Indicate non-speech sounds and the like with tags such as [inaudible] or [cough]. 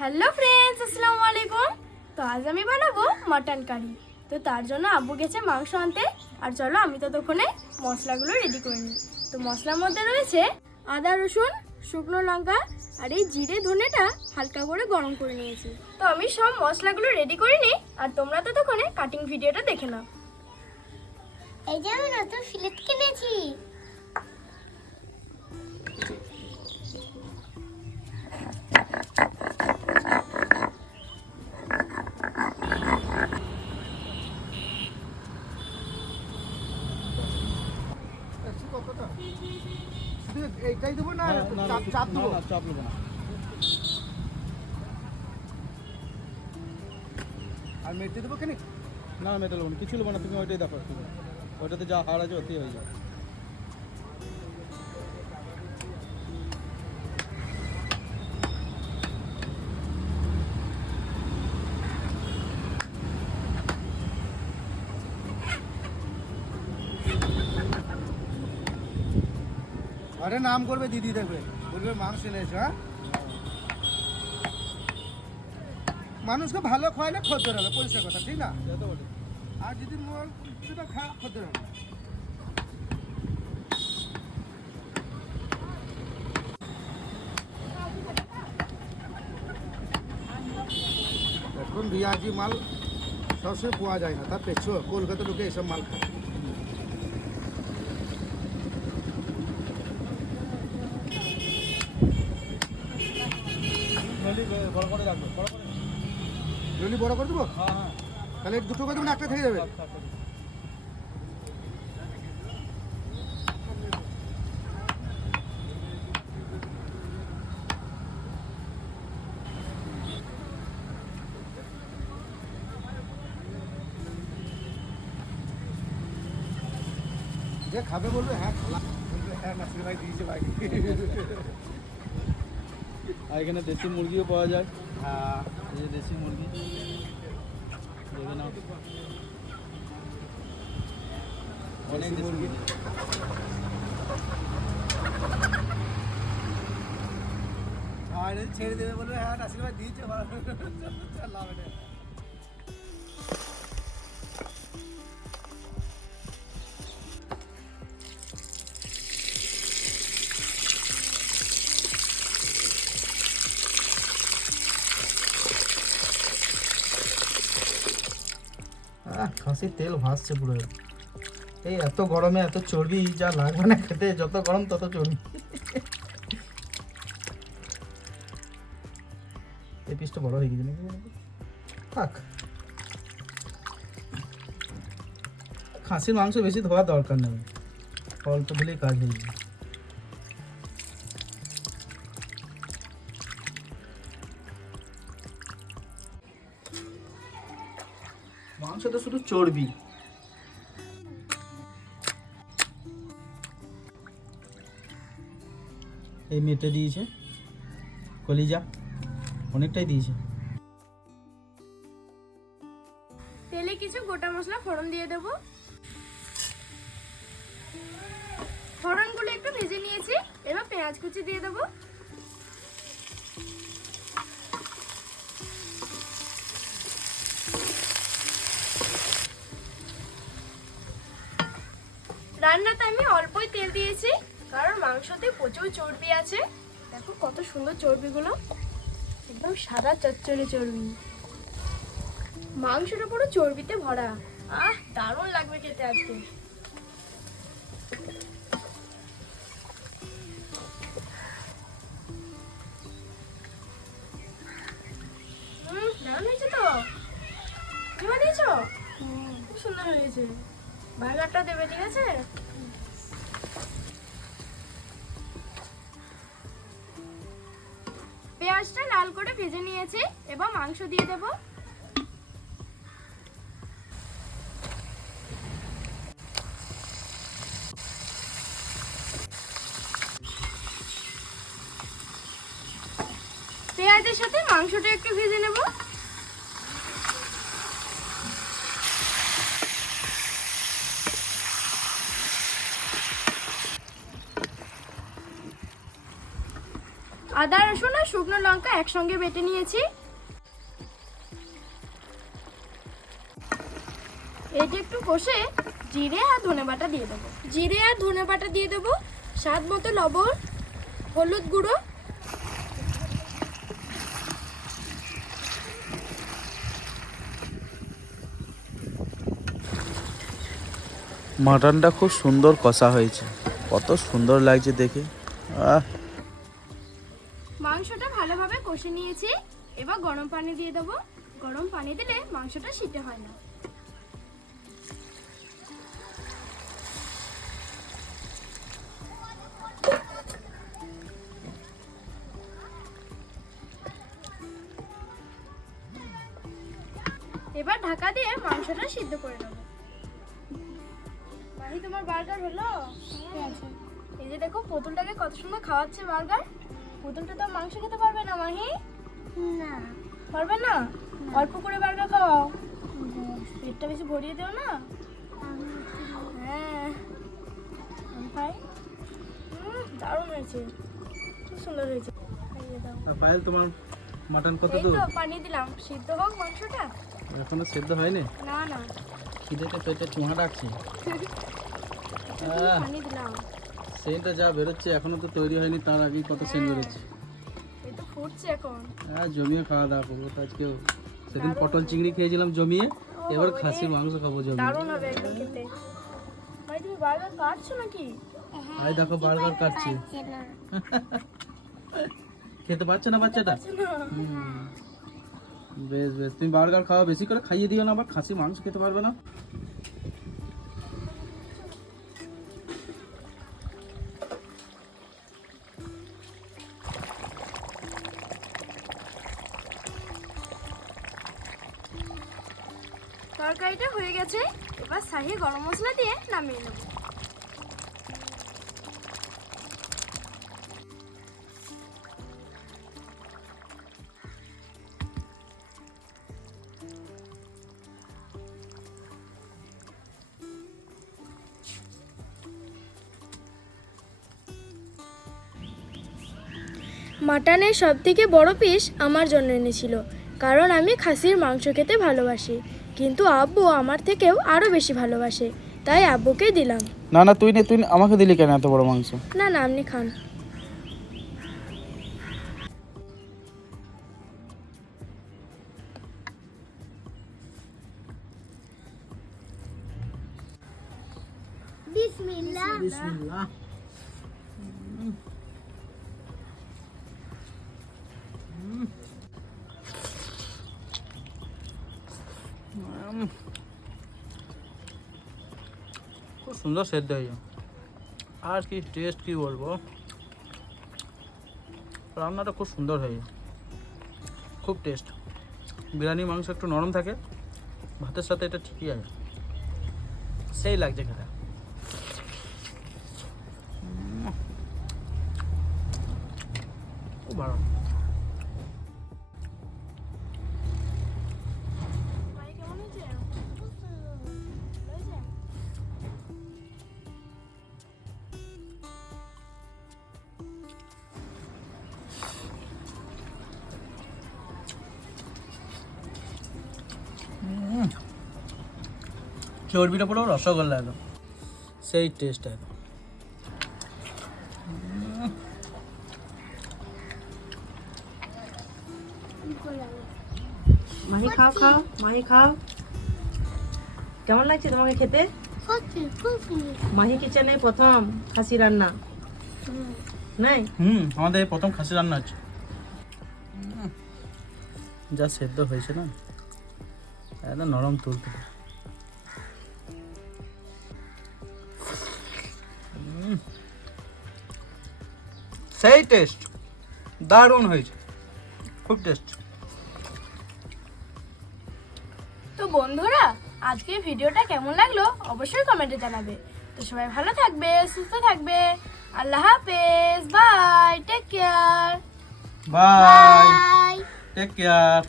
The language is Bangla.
হ্যালো ফ্রেন্ডস, আসসালামু আলাইকুম। তো আজ আমি বানাবো মাটন কারি। তো তার জন্য আব্বু গেছে মাংস আনতে। আর চলো আমি ততক্ষণে মশলাগুলো রেডি করে নিই। তো মশলার মধ্যে রয়েছে আদা, রসুন, শুকনো লঙ্কা আর এই জিরে ধনেটা হালকা করে গরম করে নিয়েছি। তো আমি সব মশলাগুলো রেডি করে নিই আর তোমরা ততক্ষণে কাটিং ভিডিওটা দেখে নাও। এই যে আমি নতুন ফিলেট কিনেছি। শুধু এইটাই দেবো না চাপ দেবো? না, চাপ না। আর মেটে দেবো কেন না মেটে দেবো না। কিছু নেব না তুমি ওইটাই দেখো। ওইটাতে যা হার আছে ওতেই হয়ে যাবে। আরে নাম করবে, দিদি দেখবে। বলবে মাংস এনেছে হ্যাঁ? মানুষকে ভালো খাওয়াইলে খদ্দের হবে, পরিষ্কার কথা, ঠিক না? আর যদি মোর সেটা খারাপ খদ্দের হবে। এখন রিয়াজি মাল সবসময় পাওয়া যায় না, তার পেছো কলকাতা লোকে এসব মাল খায়। বড় করে রাখবে বড় করে বড় করে দেবো? হ্যাঁ হ্যাঁ। তাহলে দুটো করে দেবো একটা থেকে যাবে। থাক, থাক, থাক। যে খাবে বলবে হ্যাঁ খালা। বলবে হ্যাঁ নাসির ভাই দিয়েছে ভাই। [laughs] আর এখানে দেশি মুরগিও পাওয়া যায়। হ্যাঁ। এই যে দেশি মুরগি। অনেক মুরগি। আর ছেড়ে দেবে বলবে হ্যাঁ আশীর্বাদ দিয়েছে [laughs] লাভ নেই। খাসির তেল ভাসছে পুরো। এই এত গরমে এত চর্বি, যা লাগবে না খেতে, যত গরম তত চর্বি। এই পিসটা বড় হয়ে গেছে নাকি? থাক। খাসির মাংস বেশি ধোয়ার দরকার নেই। অল্প দিলেই কাজ হয়ে যাবে। মাংস তো শুধু চর্বি। এই মেটে দিয়েছে। কলিজা অনেকটাই দিয়েছে। তেলে কিছু গোটা মশলা ফোড়ন দিয়ে দেবো। ফোড়নগুলো একটু ভেজে নিয়েছি। এবার পেঁয়াজ কুচি দিয়ে দেবো। রান্নাতে আমি অল্পই তেল দিয়েছি কারণ মাংসতে প্রচুর চর্বি আছে। দেখো কত সুন্দর চর্বিগুলো। একদম সাদা চচ্চড়ে চর্বি। মাংসটা পুরো চর্বিতে ভরা। আহ দারুণ লাগবে খেতে আজকে। দারুণ হয়েছে তো? বানিয়েছ? খুব সুন্দর হয়েছে। বার্গারটা দেবে, ঠিক আছে? পেঁয়াজটা লাল করে ভেজে নিয়েছি, এবার মাংস দিয়ে দেবো। পেঁয়াজের সাথে মাংসটা একটু ভেজে নেব। আদা, রসুন আর শুকনো লঙ্কা একসঙ্গে বেটে নিয়েছি। এটা একটু কষে জিরে আর ধনে বাটা দিয়ে দেবো। জিরে আর ধনে বাটা দিয়ে দেবো, স্বাদ মতো লবণ, হলুদ গুঁড়ো। মাটনটা খুব সুন্দর কষা হয়েছে। কত সুন্দর লাগছে দেখে। আহ। কষে নিয়েছি। এবার গরম পানি দিয়ে দেবো। গরম পানি দিলে মাংসটা সিটে হয় না। এবার ঢাকা দিয়ে মাংসটা সিদ্ধ করে নেব। মাহি তোমার বার্গার হলো? এই যে দেখো পুতুলটাকে কত সুন্দর খাওয়াচ্ছে বার্গার। পুতুলটা তো মাংস খেতে পারবে না মাহি? না। পারবে না? অল্প করে বার্গার খাওয়াও। পেটটা বেশি ভরিয়ে দেও না? হ্যাঁ। খাই। দারুণ হয়েছে। খুব সুন্দর হয়েছে। খাইয়ে দাও। আর পায়েল তোমার মাটন কত দূর তো পানি দিলাম। সিদ্ধ হোক মাংসটা? এখনও সেদ্ধ হয়নি? না না। খিদেতে পেটে চুহা ডাকছে। পানি দিলাম। সেন্টটা যা বেরোচ্ছে এখনও তো তৈরি হয়নি তার আগেই কত সেন্ট বেরোচ্ছে। এই তো ফুটছে এখন। হ্যাঁ জমিয়ে খাওয়া দাওয়া করব তো আজকেও। সেদিন পটল চিংড়ি খেয়েছিলাম জমিয়ে এবার খাসি মাংস খাব জমিয়ে। দারুণ হবে একদম খেতে। ভাই তুমি বার্গার কাটছো নাকি? আই দেখো বার্গার কাটছে। [laughs] খেতে পারছে না বাচ্চাটা। বেশ বেশ। তুমি বার্গার খাওয়া বেশি করে খাইয়ে দিও না আবার খাসি মাংস খেতে পারবে না। গেছে এবার শাহি গরম মশলা দিয়ে নামিয়ে নেব। মাটনের সব থেকে বড় পিস আমার জন্য এনেছিল, কারণ আমি খাসির মাংস খেতে ভালোবাসি। কিন্তু আব্বু আমার থেকেও আরও বেশি ভালোবাসে। তাই আব্বুকে দিলাম। না না তুই নে তুই নে, আমাকে দিলি কেন এত বড় মাংস? না না আপনি খান। বিসমিল্লাহ বিসমিল্লাহ খুব সুন্দর সেদ্ধ হয়েছে আর কি টেস্ট কি বলব? রান্নাটা খুব সুন্দর হয়েছে খুব টেস্ট বিরিয়ানি, মাংস একটু নরম থাকে, ভাতের সাথে এটা ঠিকই আছে। সেই লাগছে খেতে। খুব ভালো। চর্বিটা পুরো রসগোল্লা একদম। সেই টেস্ট একদম। মাহি খাও খাও মাহি খাও। কেমন লাগছে তোমাকে খেতে? মাহি কিচেনে প্রথম খাসি রান্না। নাই? হুম আমাদের প্রথম খাসি রান্না উম, যা সেদ্ধ হয়েছে না? একদম নরম তুলতে সেই টেস্ট দারুণ হয়েছে। খুব টেস্ট তো বন্ধুরা আজকে ভিডিওটা কেমন লাগল অবশ্যই কমেন্টে জানাবে। তো সবাই ভালো থাকবে সুস্থ থাকবে। আল্লাহ হাফেজ। Bye take care bye bye take care